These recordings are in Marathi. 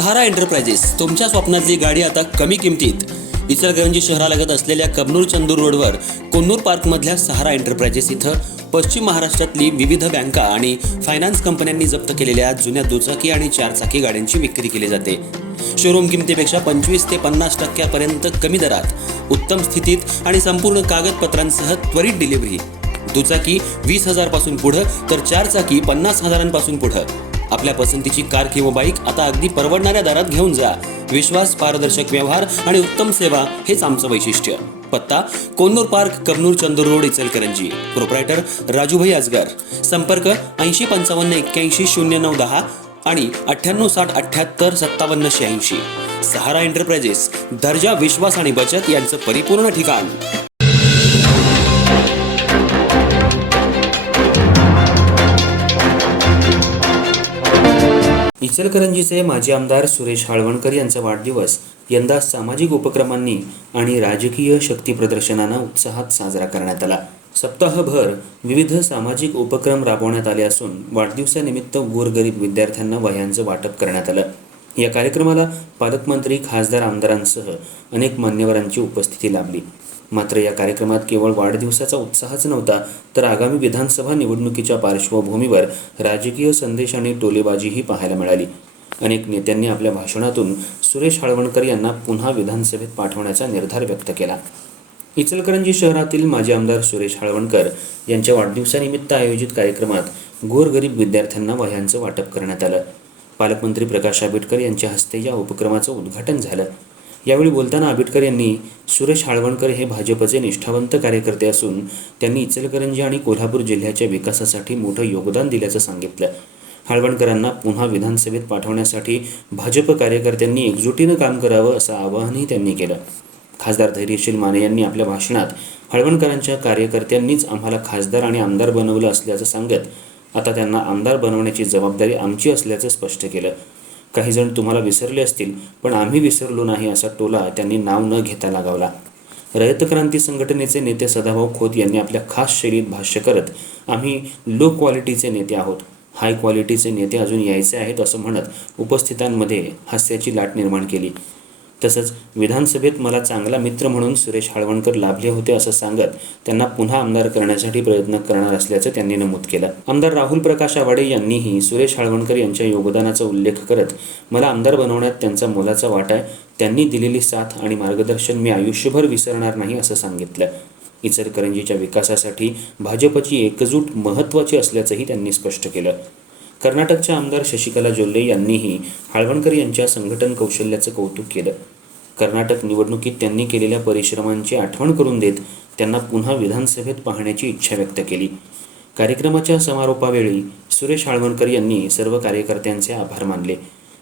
सहारा एंटरप्राइजेस तुमच्या स्वप्नातली गाडी आता कमी किमतीत. इचलकरंजी शहरालगत असलेल्या कबनूर चंदूर रोडवर कोन्नूर पार्कमधल्या सहारा एंटरप्राइजेस इथं पश्चिम महाराष्ट्रातली विविध बँका आणि फायनान्स कंपन्यांनी जप्त केलेल्या जुन्या दुचाकी आणि चारचाकी गाड्यांची विक्री केली जाते. शोरूम किमतीपेक्षा 25 ते 50% कमी दरात, उत्तम स्थितीत आणि संपूर्ण कागदपत्रांसह त्वरित डिलिव्हरी. दुचाकी 20,000 पासून पुढं तर चारचाकी 50,000 पुढं. आपल्या पसंतीची कार किंवा बाईक आता अगदी परवडणाऱ्या दरात घेऊन जा. विश्वास, पारदर्शक व्यवहार आणि उत्तम सेवा हेच आमचं वैशिष्ट्य. पत्ता Konnur park, Kabnoor Chandur road, Ichalkaranji. Proprietor Rajubhai Ajgar. संपर्क 8055810910 आणि 9860785786. सहारा एंटरप्राइजेस, दर्जा, विश्वास आणि बचत यांचं परिपूर्ण ठिकाण. इचलकरंजीचे माजी आमदार सुरेश हाळवणकर यांचा वाढदिवस यंदा सामाजिक उपक्रमांनी आणि राजकीय शक्ती प्रदर्शनानं उत्साहात साजरा करण्यात आला. सप्ताहभर विविध सामाजिक उपक्रम राबवण्यात आले असून वाढदिवसानिमित्त गोरगरीब विद्यार्थ्यांना वह्यांचं वाटप करण्यात आलं. या कार्यक्रमाला पालकमंत्री, खासदार, आमदारांसह अनेक मान्यवरांची उपस्थिती लाभली. मात्र या कार्यक्रमात केवळ वाढदिवसाचा उत्साहच नव्हता, तर आगामी विधानसभा निवडणुकीच्या पार्श्वभूमीवर राजकीय संदेश आणि टोलेबाजीही पाहायला मिळाली. अनेक नेत्यांनी आपल्या भाषणातून सुरेश हाळवणकर यांना पुन्हा विधानसभेत पाठवण्याचा निर्धार व्यक्त केला. इचलकरंजी शहरातील माजी आमदार सुरेश हाळवणकर यांच्या वाढदिवसानिमित्त आयोजित कार्यक्रमात गोरगरीब विद्यार्थ्यांना वह्यांचं वाटप करण्यात आलं. पालकमंत्री प्रकाश आंबेडकर यांच्या हस्ते या उपक्रमाचं उद्घाटन झालं. यावेळी बोलताना आंबेडकर यांनी सुरेश हाळवणकर हे भाजपचे निष्ठावंत कार्यकर्ते असून त्यांनी इचलकरंजी आणि कोल्हापूर जिल्ह्याच्या विकासासाठी मोठं योगदान दिल्याचं सांगितलं. हाळवणकरांना पुन्हा विधानसभेत पाठवण्यासाठी भाजप कार्यकर्त्यांनी एकजुटीनं काम करावं असं आवाहनही त्यांनी केलं. खासदार धैर्यशील माने यांनी आपल्या भाषणात हाळवणकरांच्या कार्यकर्त्यांनीच आम्हाला खासदार आणि आमदार बनवलं असल्याचं सांगत आता त्यांना आमदार बनवण्याची जबाबदारी आमची असल्याचं स्पष्ट केलं. काही जण तुम्हाला विसरले असतील, पण आम्ही विसरलो नाही असा टोला त्यांनी नाव न घेता लगावला. रयत क्रांती संघटनेचे नेते सदाभाऊ खोत यांनी आपल्या खास शैलीत भाष्य करत आम्ही लो क्वालिटीचे नेते आहोत, हाय क्वालिटीचे नेते अजून यायचे आहेत असं म्हणत उपस्थितांमध्ये हास्याची लाट निर्माण केली. तसंच विधानसभेत मला चांगला मित्र म्हणून सुरेश हाळवणकर लाभले होते असं सांगत त्यांना पुन्हा आमदार करण्यासाठी प्रयत्न करणार असल्याचं त्यांनी नमूद केलं. आमदार राहुल प्रकाश आवाडे यांनीही सुरेश हाळवणकर यांच्या योगदानाचा उल्लेख करत मला आमदार बनवण्यात त्यांचा मोलाचा वाटा आहे, त्यांनी दिलेली साथ आणि मार्गदर्शन मी आयुष्यभर विसरणार नाही असं सांगितलं. इचलकरंजीच्या विकासासाठी भाजपची एकजूट महत्त्वाची असल्याचंही त्यांनी स्पष्ट केलं. कर्नाटकच्या आमदार शशिकला जोल्ले यांनीही हाळवणकर यांच्या संघटन कौशल्याचं कौतुक केलं. कर्नाटक निवडणुकीत त्यांनी केलेल्या परिश्रमांची आठवण करून देत त्यांना पुन्हा विधानसभेत पाहण्याची इच्छा व्यक्त केली. कार्यक्रमाच्या समारोपावेळी सुरेश हाळवणकर यांनी सर्व कार्यकर्त्यांचे आभार मानले.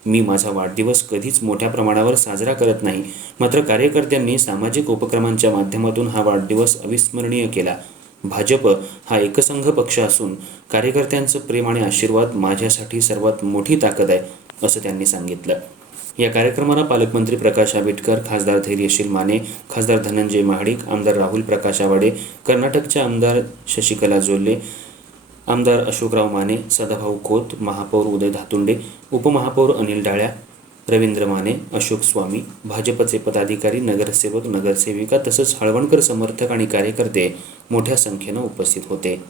मी माझा वाढदिवस कधीच मोठ्या प्रमाणावर साजरा करत नाही, मात्र कार्यकर्त्यांनी सामाजिक उपक्रमांच्या माध्यमातून हा वाढदिवस अविस्मरणीय केला. भाजप हा एकसंघ पक्ष असून कार्यकर्त्यांचं प्रेम आणि आशीर्वाद माझ्यासाठी सर्वात मोठी ताकद आहे असं त्यांनी सांगितलं. या कार्यक्रमाला पालकमंत्री प्रकाश आंबेडकर, खासदार धैर्यशील माने, खासदार धनंजय महाडिक, आमदार राहुल प्रकाश आवाडे, कर्नाटकचे आमदार शशिकला जोल्ले, आमदार अशोकराव माने, सदाभाऊ खोत, महापौर उदय धातुंडे, उपमहापौर अनिल डाळ्या, रवींद्र माने, अशोक स्वामी, भाजपचे पदाधिकारी, नगरसेवक, नगरसेविका तसंच हाळवणकर समर्थक आणि कार्यकर्ते मोठ्या संख्येनं उपस्थित होते.